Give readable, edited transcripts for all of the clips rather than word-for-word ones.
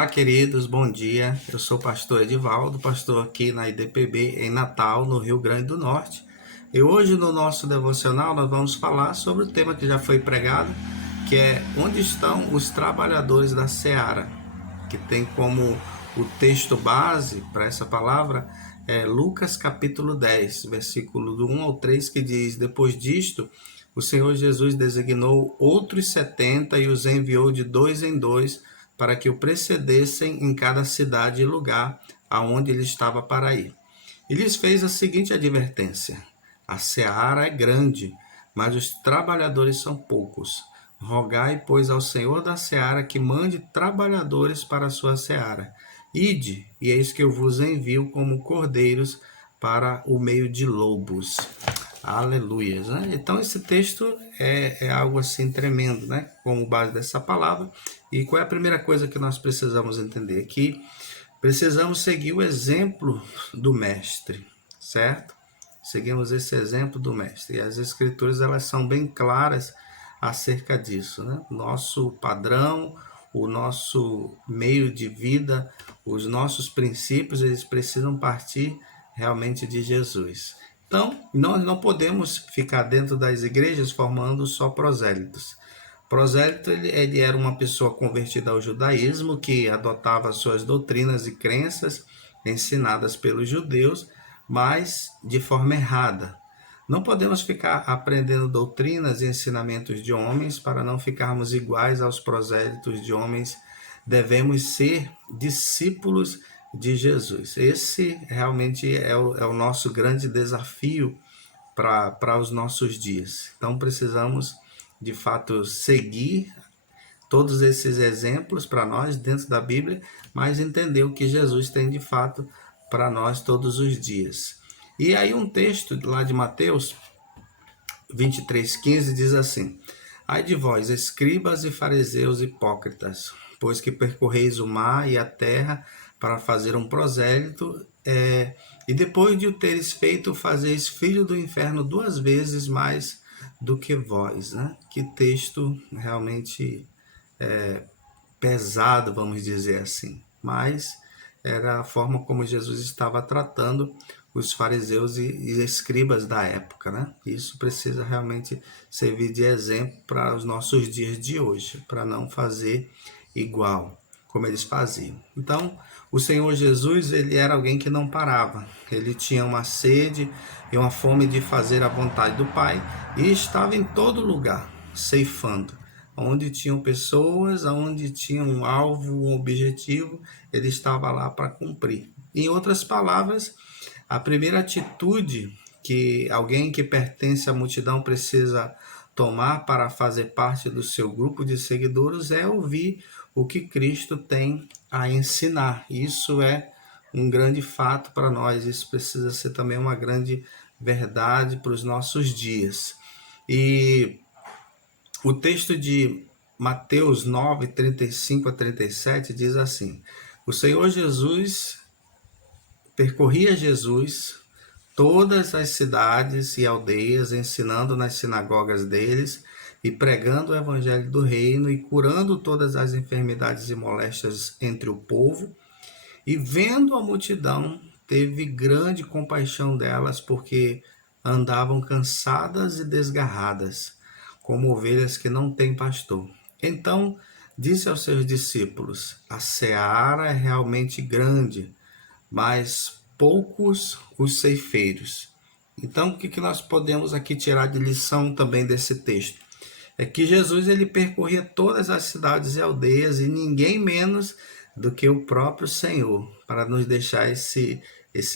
Olá, queridos, bom dia. Eu sou o pastor Edivaldo, pastor aqui na IDPB em Natal, no Rio Grande do Norte. E hoje no nosso devocional nós vamos falar sobre o tema que já foi pregado, que é onde estão os trabalhadores da seara, que tem como o texto base para essa palavra Lucas capítulo 10, versículo do 1 ao 3, que diz: Depois disto, o Senhor Jesus designou outros 70 e os enviou de dois em dois para que o precedessem em cada cidade e lugar aonde ele estava para ir. E lhes fez a seguinte advertência: a seara é grande, mas os trabalhadores são poucos. Rogai, pois, ao Senhor da seara que mande trabalhadores para a sua seara. Ide, e eis que eu vos envio como cordeiros para o meio de lobos. Aleluia, né? Então esse texto é algo assim tremendo, né? Como base dessa palavra. E qual é a primeira coisa que nós precisamos entender? Que precisamos seguir o exemplo do mestre, certo? Seguimos esse exemplo do mestre. E as escrituras, elas são bem claras acerca disso, né? Nosso padrão, o nosso meio de vida, os nossos princípios, eles precisam partir realmente de Jesus. Então, nós não podemos ficar dentro das igrejas formando só prosélitos. Prosélito, ele era uma pessoa convertida ao judaísmo, que adotava suas doutrinas e crenças ensinadas pelos judeus, mas de forma errada. Não podemos ficar aprendendo doutrinas e ensinamentos de homens para não ficarmos iguais aos prosélitos de homens. Devemos ser discípulos de Jesus. Esse realmente é o nosso grande desafio para os nossos dias. Então precisamos de fato seguir todos esses exemplos para nós dentro da Bíblia, mas entender o que Jesus tem de fato para nós todos os dias. E aí um texto lá de Mateus 23:15 diz assim: Ai de vós, escribas e fariseus hipócritas, pois que percorreis o mar e a terra para fazer um prosélito, e depois de o teres feito, fazeis filho do inferno 2 vezes mais do que vós, né? Que texto realmente pesado, vamos dizer assim. Mas era a forma como Jesus estava tratando os fariseus e escribas da época, né? Isso precisa realmente servir de exemplo para os nossos dias de hoje, para não fazer igual como eles faziam. Então, o Senhor Jesus, ele era alguém que não parava. Ele tinha uma sede e uma fome de fazer a vontade do Pai e estava em todo lugar, ceifando. Onde tinham pessoas, onde tinha um alvo, um objetivo, ele estava lá para cumprir. Em outras palavras, a primeira atitude que alguém que pertence à multidão precisa tomar para fazer parte do seu grupo de seguidores é ouvir o que Cristo tem a ensinar. Isso é um grande fato para nós, isso precisa ser também uma grande verdade para os nossos dias. E o texto de Mateus 9, 35 a 37 diz assim: O Senhor Jesus percorria todas as cidades e aldeias, ensinando nas sinagogas deles e pregando o evangelho do reino e curando todas as enfermidades e moléstias entre o povo. E vendo a multidão, teve grande compaixão delas, porque andavam cansadas e desgarradas, como ovelhas que não têm pastor. Então disse aos seus discípulos: A seara é realmente grande, mas poucos os ceifeiros. Então, o que nós podemos aqui tirar de lição também desse texto? É que Jesus, ele percorria todas as cidades e aldeias e ninguém menos do que o próprio Senhor, para nos deixar esse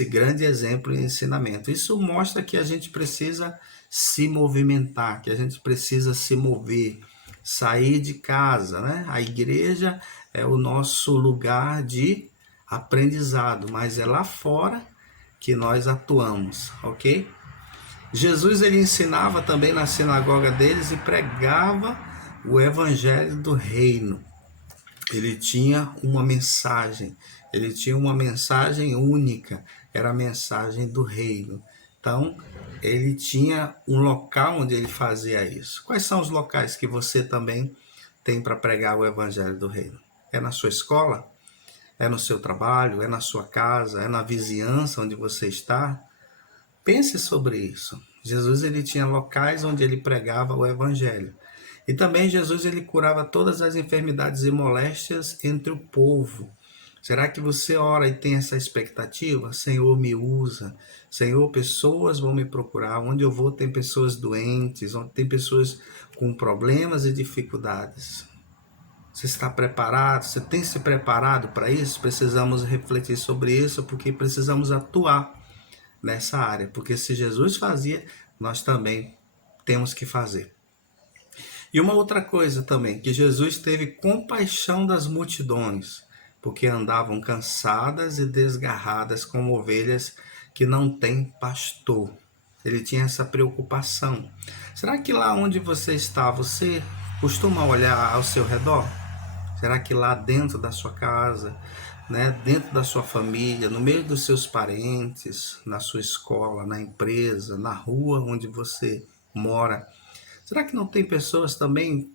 grande exemplo e ensinamento. Isso mostra que a gente precisa se movimentar, que a gente precisa se mover, sair de casa, né? A igreja é o nosso lugar de aprendizado, mas é lá fora que nós atuamos, ok? Jesus, ele ensinava também na sinagoga deles e pregava o evangelho do reino. Ele tinha uma mensagem única, era a mensagem do reino. Então, ele tinha um local onde ele fazia isso. Quais são os locais que você também tem para pregar o evangelho do reino? É na sua escola? É no seu trabalho? É na sua casa? É na vizinhança onde você está? Pense sobre isso. Jesus ele tinha locais onde ele pregava o evangelho. E também Jesus ele curava todas as enfermidades e moléstias entre o povo. Será que você ora e tem essa expectativa? Senhor, me usa. Senhor, pessoas vão me procurar. Onde eu vou tem pessoas doentes, onde tem pessoas com problemas e dificuldades. Você está preparado? Você tem se preparado para isso? Precisamos refletir sobre isso porque precisamos atuar nessa área. Porque se Jesus fazia, nós também temos que fazer. E uma outra coisa também, que Jesus teve compaixão das multidões, porque andavam cansadas e desgarradas como ovelhas que não têm pastor. Ele tinha essa preocupação. Será que lá onde você está, você costuma olhar ao seu redor? Será que lá dentro da sua casa, né, dentro da sua família, no meio dos seus parentes, na sua escola, na empresa, na rua onde você mora, será que não tem pessoas também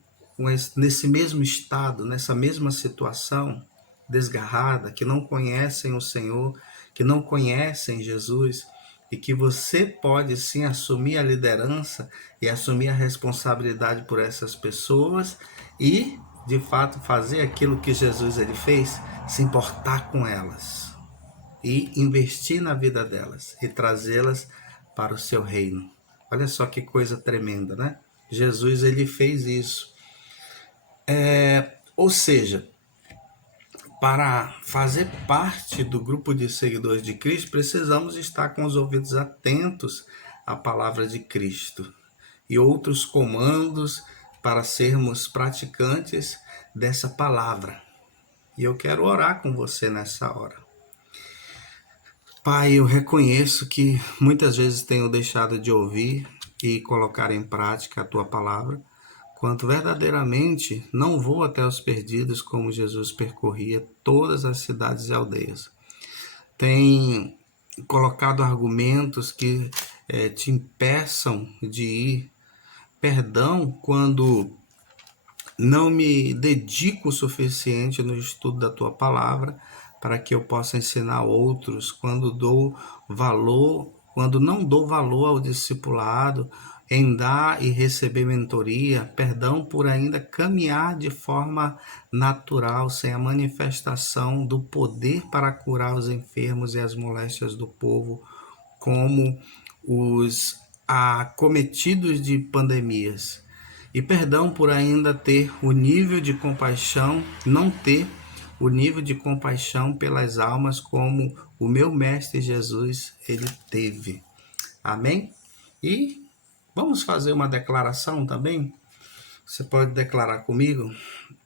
nesse mesmo estado, nessa mesma situação, desgarrada, que não conhecem o Senhor, que não conhecem Jesus e que você pode sim assumir a liderança e assumir a responsabilidade por essas pessoas e, de fato, fazer aquilo que Jesus ele fez, se importar com elas e investir na vida delas e trazê-las para o seu reino. Olha só que coisa tremenda, né? Jesus ele fez isso. Ou seja, para fazer parte do grupo de seguidores de Cristo, precisamos estar com os ouvidos atentos à palavra de Cristo e outros comandos para sermos praticantes dessa palavra. E eu quero orar com você nessa hora. Pai, eu reconheço que muitas vezes tenho deixado de ouvir e colocar em prática a tua palavra, quanto verdadeiramente não vou até os perdidos como Jesus percorria todas as cidades e aldeias. Tem colocado argumentos que te impeçam de ir. Perdão quando não me dedico o suficiente no estudo da tua palavra para que eu possa ensinar outros, quando não dou valor ao discipulado, em dar e receber mentoria, perdão por ainda caminhar de forma natural, sem a manifestação do poder para curar os enfermos e as moléstias do povo, como os acometidos de pandemias. E perdão por ainda ter o nível de compaixão, não ter o nível de compaixão pelas almas como o meu mestre Jesus, ele teve. Amém? E vamos fazer uma declaração também? Você pode declarar comigo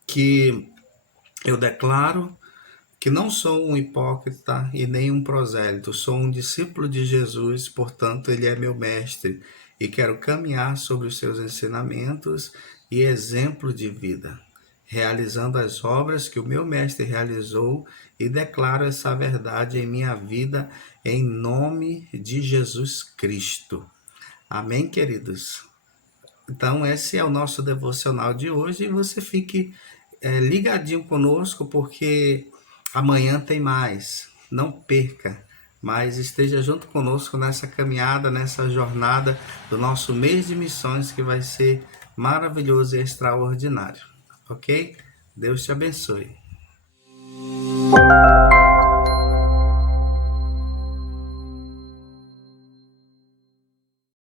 que eu declaro que não sou um hipócrita e nem um prosélito, sou um discípulo de Jesus, portanto ele é meu mestre e quero caminhar sobre os seus ensinamentos e exemplo de vida, realizando as obras que o meu mestre realizou e declaro essa verdade em minha vida em nome de Jesus Cristo. Amém, queridos? Então esse é o nosso devocional de hoje e você fique ligadinho conosco porque amanhã tem mais. Não perca, mas esteja junto conosco nessa caminhada, nessa jornada do nosso mês de missões que vai ser maravilhoso e extraordinário. Ok? Deus te abençoe.